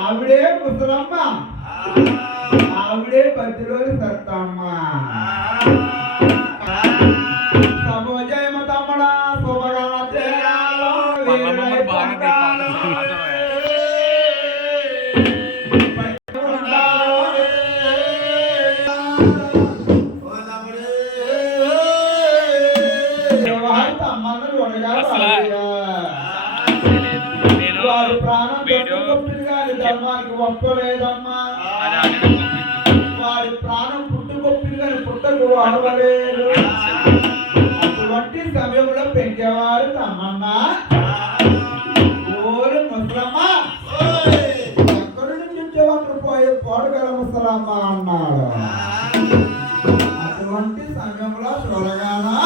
ఆవిడే ముసలమ్మ, ఆవిడే పద్దులోని సత్తమ్మ. సమోజయమ తమ్ముడా శుభగాలో ధర్మానికి ఒప్పలేదమ్మా. వారి ప్రాణం పుట్టుకొప్పింది కానీ పుట్టకు అడవలేదు. అటువంటి సమయంలో పెంచేవారు తమ్మన్నా ఓరి ముసలమ్మ ఎక్కడి నుంచి వచ్చేవారు పోయే పోడగల ముసలమ్మ అన్నాడు. అటువంటి సమయంలో చూడగానా